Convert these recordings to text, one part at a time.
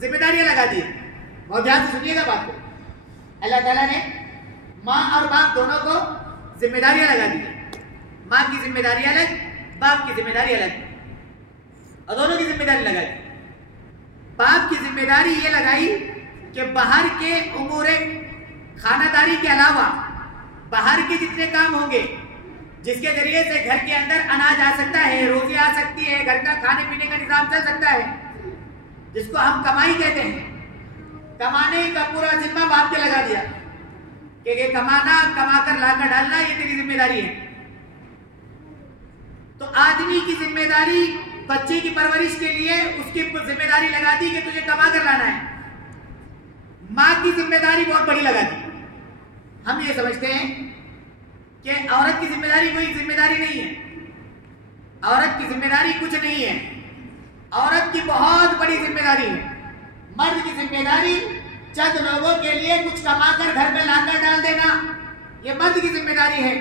जिम्मेदारियां लगा दी। बहुत ध्यान से सुनिएगा बात को। अल्लाह ताला ने माँ और बाप दोनों को जिम्मेदारियां लगा दी। माँ की जिम्मेदारी अलग, बाप की जिम्मेदारी अलग, और दोनों की जिम्मेदारी लगाई। बाप की जिम्मेदारी ये लगाई कि बाहर के उमूरे खानादारी के अलावा बाहर के जितने काम होंगे जिसके जरिए से घर के अंदर अनाज आ सकता है, रोजी आ सकती है, घर का खाने पीने का निजाम चल सकता है, जिसको हम कमाई कहते हैं, कमाने का पूरा जिम्मा बाप के लगा दिया कि ये कमाना, कमाकर लाकर डालना, ये तेरी जिम्मेदारी है। तो आदमी की जिम्मेदारी बच्चे की परवरिश के लिए उसकी जिम्मेदारी लगा दी कि तुझे कमा कर लाना है। माँ की जिम्मेदारी बहुत बड़ी लगा दी। हम ये समझते हैं कि औरत की जिम्मेदारी कोई जिम्मेदारी नहीं है, औरत की जिम्मेदारी कुछ नहीं है। औरत की बहुत बड़ी जिम्मेदारी है। मर्द की जिम्मेदारी चंद लोगों के लिए कुछ कमाकर घर में लाकर डाल देना, ये मर्द की जिम्मेदारी है।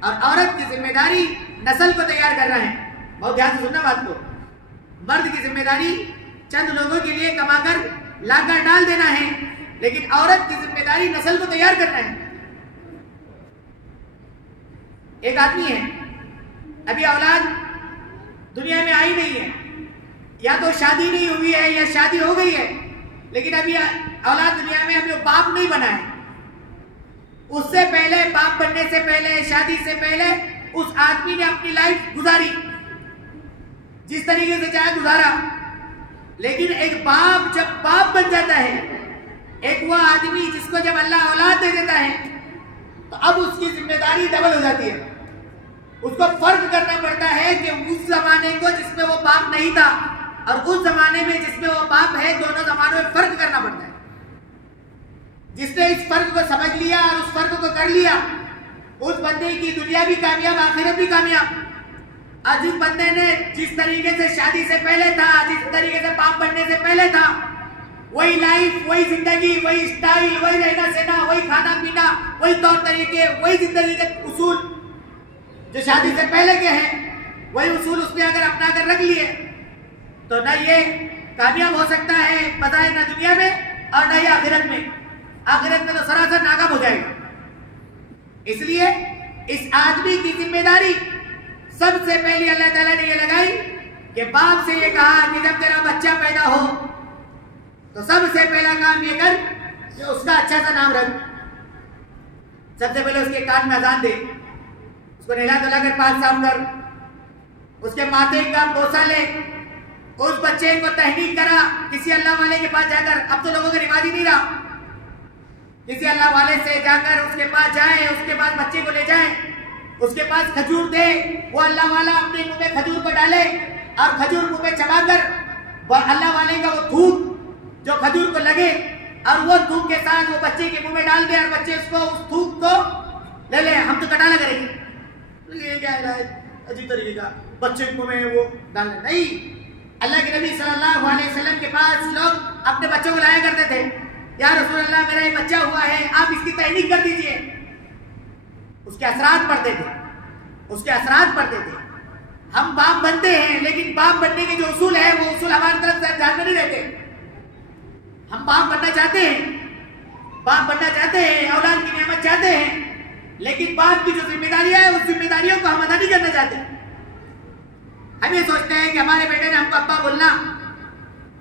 और औरत की जिम्मेदारी नस्ल को तैयार करना है। बहुत ध्यान से सुनना बात को। मर्द की जिम्मेदारी चंद लोगों के लिए कमाकर लाकर डाल देना है, लेकिन औरत की जिम्मेदारी नस्ल को तैयार करना है। एक आदमी है, अभी औलाद दुनिया में आई नहीं है, या तो शादी नहीं हुई है या शादी हो गई है, लेकिन अभी औलाद दुनिया में अभी बाप नहीं बना है। उससे पहले, बाप बनने से पहले, शादी से पहले उस आदमी ने अपनी लाइफ गुजारी, जिस तरीके से चाहे गुजारा। लेकिन एक बाप जब बाप बन जाता है, एक वो आदमी जिसको जब अल्लाह औलाद दे देता है, तो अब उसकी जिम्मेदारी डबल हो जाती है। उसको फर्क करना पड़ता है कि उस जमाने को जिसमें वो बाप नहीं था और उस जमाने में जिसमें वो बाप है, दोनों जमानों में फर्क करना पड़ता है। जिसने इस फर्क को समझ लिया और उस फर्क को कर लिया, उस बंदे की दुनिया भी कामयाब, आखिरत भी कामयाब। और जिस बंदे ने जिस तरीके से शादी से पहले था, जिस तरीके से बाप बनने से पहले था, वही लाइफ, वही जिंदगी, वही स्टाइल, वही रहना सहना, वही खाना पीना, वही तौर तरीके, वही जिंदगी के उसूल जो शादी से पहले के हैं, वही उसूल उसने अगर अपना कर रख लिए, तो न ये कामयाब हो सकता है पता है, न दुनिया में और न ही आखिरत में। आखिरत में तो सरासर नाकाम हो जाएगा। इसलिए इस आदमी की जिम्मेदारी सबसे पहले अल्लाह ताला ने ये लगाई कि बाप से ये कहा कि जब तेरा बच्चा पैदा हो तो सबसे पहला काम ये कर कि उसका अच्छा सा नाम रख। सबसे पहले उसके कान में अजान दे, उसको नहला धुला कर पाक साफ कर, उसके माथे का बोसा ले, उस बच्चे को तहनीक करा किसी अल्लाह वाले के पास जाकर। अब तो लोगों का रिवाज ही नहीं रहा, किसी अल्लाह वाले से जाकर उसके पास जाए, उसके पास बच्चे को ले जाए, उसके पास खजूर दे, वो अल्लाह वाला अपने मुंह में खजूर को डाले और खजूर मुंह में चबाकर अल्लाह वाले का वो थूक जो खजूर को लगे और वो थूक के साथ वो बच्चे के मुंह में डाल दे और बच्चे उसको उस थूक को ले ले। हम तो कटाला करेंगे, ये क्या है अजीब तरीके का, बच्चे के मुंह में वो डालना नहीं। अल्लाह के नबी सल्लल्लाहु अलैहि वसल्लम के पास लोग अपने बच्चों को लाया करते थे, या रसूल अल्लाह मेरा ये बच्चा हुआ है, आप इसकी तहनीक कर दीजिए। उसके असरात पड़ते थे, उसके असरात पड़ते थे। हम बाप बनते हैं, लेकिन बाप बनने के जो उसूल है वो उसूल हमारी तरफ से ध्यान में नहीं रहते। हम बाप बनना चाहते हैं, बाप बनना चाहते हैं, औलाद की नेमत चाहते हैं, लेकिन बाप की जो जिम्मेदारियां है उस जिम्मेदारियों को हम अदा नहीं करना चाहते। हम ये सोचते हैं कि हमारे बेटे ने हमको अब्बा बोलना,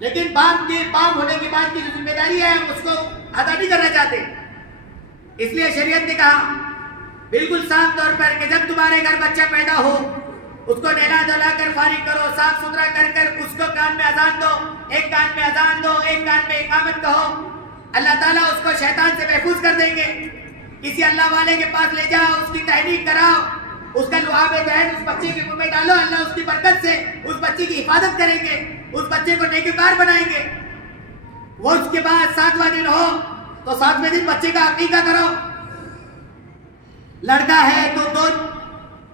लेकिन बाप होने के बाद की जो जिम्मेदारी है हम उसको अदा नहीं करना चाहते। इसलिए शरीयत ने कहा बिल्कुल साफ तौर पर कि जब तुम्हारे घर बच्चा पैदा हो उसको नहला धुला कर फारिग करो, साफ सुथरा कर उसको कान में अजान दो, एक कान में अजान दो, एक कान में इकामत कहो। अल्लाह ताला उसको शैतान से महफूज कर देंगे। किसी अल्लाह वाले के पास ले जाओ, उसकी तहनीक कराओ, उसका लुआब दहन उस बच्चे के मुंह में डालो, अल्लाह उसकी बरकत से उस बच्चे की हिफाजत करेंगे, उस बच्चे को नेककार बनाएंगे। वो उसके बाद 7वां दिन हो तो 7वें दिन बच्चे का अकीका करो। लड़का है तो 2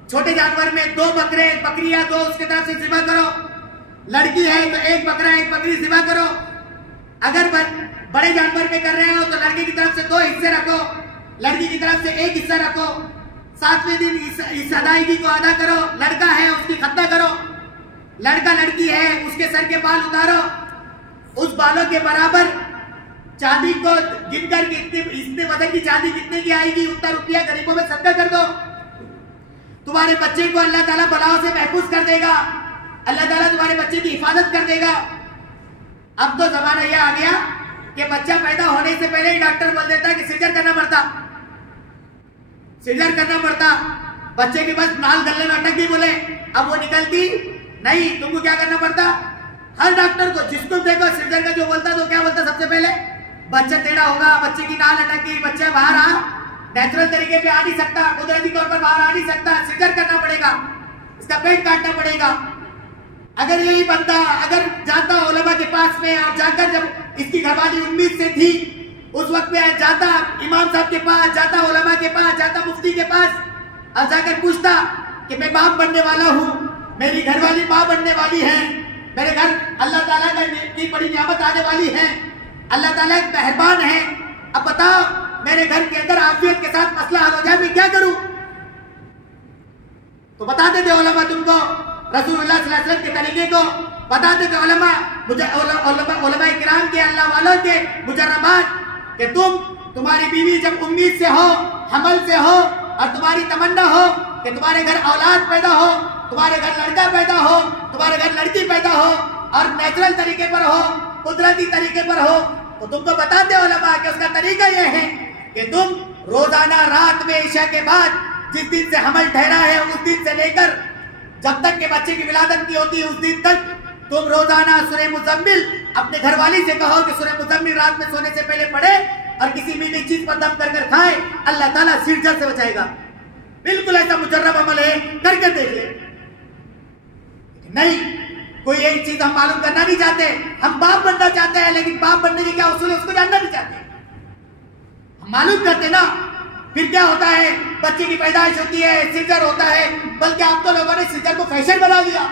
छोटे जानवर में 2 बकरे बकरियां 2 उसके तरफ से ज़िबा करो। लड़की है तो 1 बकरा 1 बकरी ज़िबा करो। अगर बड़े जानवर में कर रहे हो तो लड़के की तरफ से 2 हिस्से रखो, लड़की की तरफ से 1 हिस्सा रखो। 7वें दिन इस अदायगी को अदा करो। लड़का है उसकी खतना करो, लड़का लड़की है उसके सर के बाल उतारो, उस बालों के बराबर चांदी को गिनकर इतने वजन की चांदी कितने की आएगी उतना रुपया गरीबों में सदका कर दो। तुम्हारे बच्चे को अल्लाह ताला बलाओं से महफूज कर देगा, अल्लाह ताला तुम्हारे बच्चे की हिफाजत कर देगा। अब तो जमाना यह आ गया कि बच्चा पैदा होने से पहले ही डॉक्टर बोल देता है कि सीजर करना पड़ता, सीजर करना पड़ता। बच्चे के पास नाल गले में अटक गई बोले, अब वो निकलती नहीं, तुमको क्या करना पड़ता? हर डॉक्टर को जिसको देखो सीजर का जो बोलता तो क्या बोलता सबसे पहले, बच्चा टेढ़ा होगा, बच्चे की नाल अटक गई, बच्चा बाहर आ नेचुरल तरीके पे आ नहीं सकता, कुदरती तौर पर बाहर आ नहीं सकता, सीजर करना पड़ेगा, इसका पेट काटना पड़ेगा। अगर यही बंदा अगर जाता उलमा के पास में और जाकर जब इसकी घरवाली उम्मीद से थी उस वक्त में जाता इमाम साहब के पास, जाता उलमा के पास, जाता मुफ्ती के पास और जाकर पूछता कि मैं बाप बनने वाला हूँ, मेरी घरवाली माँ बनने वाली है, मेरे घर अल्लाह ताला की बड़ी नियामत आने वाली है, अल्लाह ताला एक मेहरबान है, अब बताओ मेरे घर के अंदर आफियत के साथ मसला हल हो जाए, मैं क्या करूं? तो बताते थे उलमा तुमको रसूलुल्लाह सल्लल्लाहु अलैहि वसल्लम के तरीके को, बताते थे उलमा उलमा किराम के अल्लाह वालों के मुजर्रबात कि तुम्हारी बीवी जब उम्मीद से हो, हमल से हो और तुम्हारी तमन्ना हो कि तुम्हारे घर औलाद पैदा हो, तुम्हारे घर लड़का पैदा हो, तुम्हारे घर लड़की पैदा हो और नेचुरल तरीके पर हो, कुदरती तरीके पर हो, तो तुमको बताते उलमा कि उसका तरीका यह है कि तुम रोजाना रात में ईशा के बाद जिस दिन से हमल ठहरा है उस दिन से लेकर जब तक के बच्चे की विलादत की होती है उस दिन तक तुम रोजाना सूरह मुज़म्मिल अपने घरवाली से कहो कि सूरह मुज़म्मिल रात में सोने से पहले पढ़े और किसी मीठी चीज पर दम कर खाए, अल्लाह ताला सिरजर से बचाएगा। बिल्कुल ऐसा मुजर्रब अमल है, करके देख ले। नहीं, कोई एक चीज हम मालूम करना नहीं चाहते, हम बाप बनना चाहते हैं, लेकिन बाप बनने के क्या उसूल है उसको जानना नहीं चाहते। हम मालूम करते ना, फिर क्या होता है, बच्चे की पैदाइश होती है, सिजर होता है, बल्कि आप तो लोगों ने सिजर को फैशन बना लिया,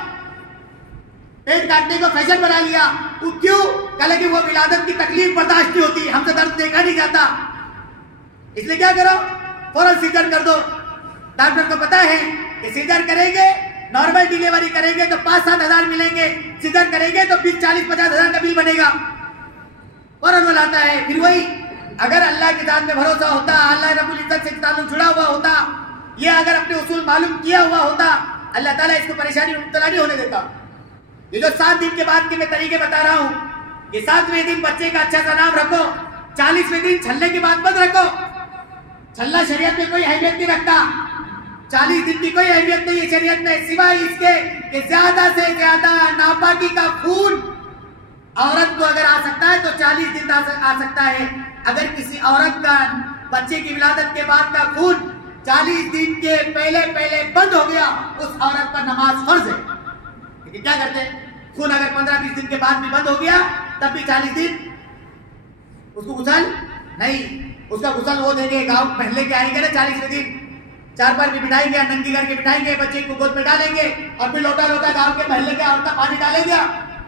पेट काटने को फैशन बना लिया। वो क्यों? कल कि वो विलादत की तकलीफ बर्दाश्त नहीं होती, हमसे दर्द देखा नहीं जाता, इसलिए क्या करो, फौरन सिजर कर दो। डॉक्टर को पता है कि सिजर करेंगे, नॉर्मल डिलीवरी करेंगे तो 5-7 हजार मिलेंगे, सिजर करेंगे तो 20-40-50 हजार का बिल बनेगा, फौरन बुलाता है। फिर वही अगर अल्लाह की जात में भरोसा होता, अल्लाह रब्बुल इज्जत से ताल्लुक जुड़ा हुआ होता, ये अगर अपने उसूल मालूम किया हुआ होता, अल्लाह ताला इसको परेशानी में मुब्तला नहीं होने देता। ये जो 7 दिन के बाद के मैं तरीके बता रहा हूँ, ये 7वें दिन बच्चे का अच्छा सा नाम रखो, 40वें दिन छल्ले के बाद मत रखो। छल्ला शरीयत में कोई अहमियत नहीं रखता, 40 दिन की कोई अहमियत नहीं है शरीयत में, सिवाय इसके कि ज्यादा से ज्यादा नापाकी का खून औरत को अगर आ सकता है तो 40 दिन आ सकता है। अगर किसी औरत का बच्चे की विलादत के बाद का खून 40 दिन के पहले बंद हो गया, उस औरत पर नमाज फर्ज है। लेकिन क्या करते हैं, खून अगर 15-20 दिन के बाद भी बंद हो गया तब भी 40 दिन उसको गुसल नहीं, उसका गुसल वो देंगे, गांव पहले के आएंगे ना 40वें दिन, 4 बार भी बिठाएंगे, नंगी करके बिठाएंगे, बच्चे को गोद में डालेंगे और फिर लोटा गांव के महल्ले के औरत पानी डालेंगे,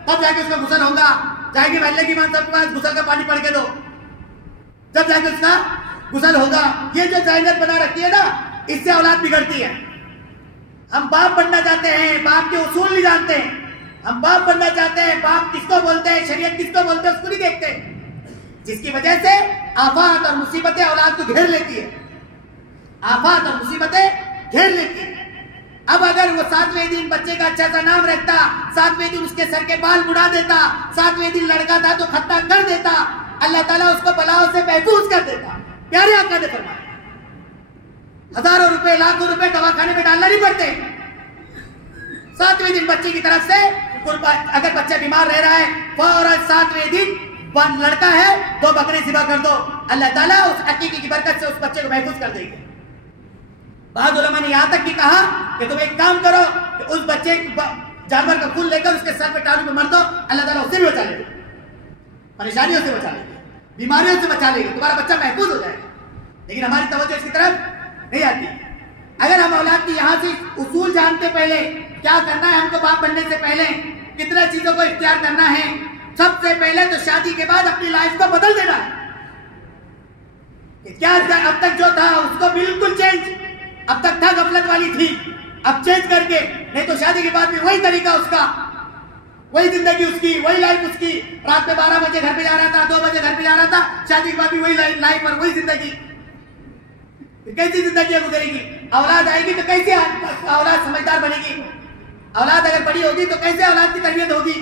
तब जाके उसका गुसल होगा। जाएंगे महल्ले की मान सबके पास गुसल का पानी पड़ के दो, जब जाके उसका गुसल होगा। ये जो जहनीत बना रखी है ना, इससे औलाद बिगड़ती है। हम बाप बनना चाहते हैं, बाप के उसूल नहीं जानते, हम बाप बनना चाहते हैं, बाप किसको बोलते हैं, शरीयत किसको बोलते हैं उसको नहीं देखते, जिसकी वजह से आफत और मुसीबतें औलाद को घेर लेती है, आफत और मुसीबतें घेर लेती है। अब अगर वो 7वें दिन बच्चे का अच्छा सा नाम रखता, 7वें दिन उसके सर के बाल मुड़ा देता, 7वें दिन लड़का था तो खत्ता कर देता, अल्लाह ताला उसको बलाओं से महफूज कर देता। प्यारे आका ने फरमाया, हजारों रुपए लाखों रुपए दवाखाने में डालना नहीं पड़ते। 7वें दिन बच्चे की तरफ से अगर बच्चा बीमार रह रहा है, फौरन 7वें दिन लड़का है 2 बकरे ज़िबा कर दो, अल्लाह ताला उस अकीकी की बरकत से उस बच्चे को महफूज कर देंगे। बाद उलमा ने यहाँ तक भी कहा कि तुम एक काम करो कि उस बच्चे जानवर का खून लेकर उसके सर पे टालू में मर दो, अल्लाह ताला उससे भी बचा लेगा, परेशानियों से बचा लेगा, बीमारियों से बचा लेगा, तुम्हारा बच्चा महफूज हो जाएगा। लेकिन हमारी तवज्जो इसकी तरफ नहीं आती। अगर हम औलाद की यहाँ से उसूल जानते, पहले क्या करना है हमको बाप बनने से पहले, कितने चीजों को इख्तियार करना है, सबसे पहले तो शादी के बाद अपनी लाइफ को बदल देना है। क्या अब तक जो था उसको बिल्कुल चेंज, अब तक था गफलत वाली थी, अब चेंज करके, नहीं तो शादी के बाद भी वही तरीका उसका, वही जिंदगी उसकी, वही लाइफ उसकी। रात में 12 बजे घर पे जा रहा था, 2 बजे घर पे जा रहा था, शादी के बाद भी वही लाइफ और वही जिंदगी। कैसी जिंदगी गुजरेगी? औलाद आएगी तो कैसे औलाद समझदार बनेगी? औलाद अगर बड़ी होगी तो कैसे औलाद की तरबियत होगी?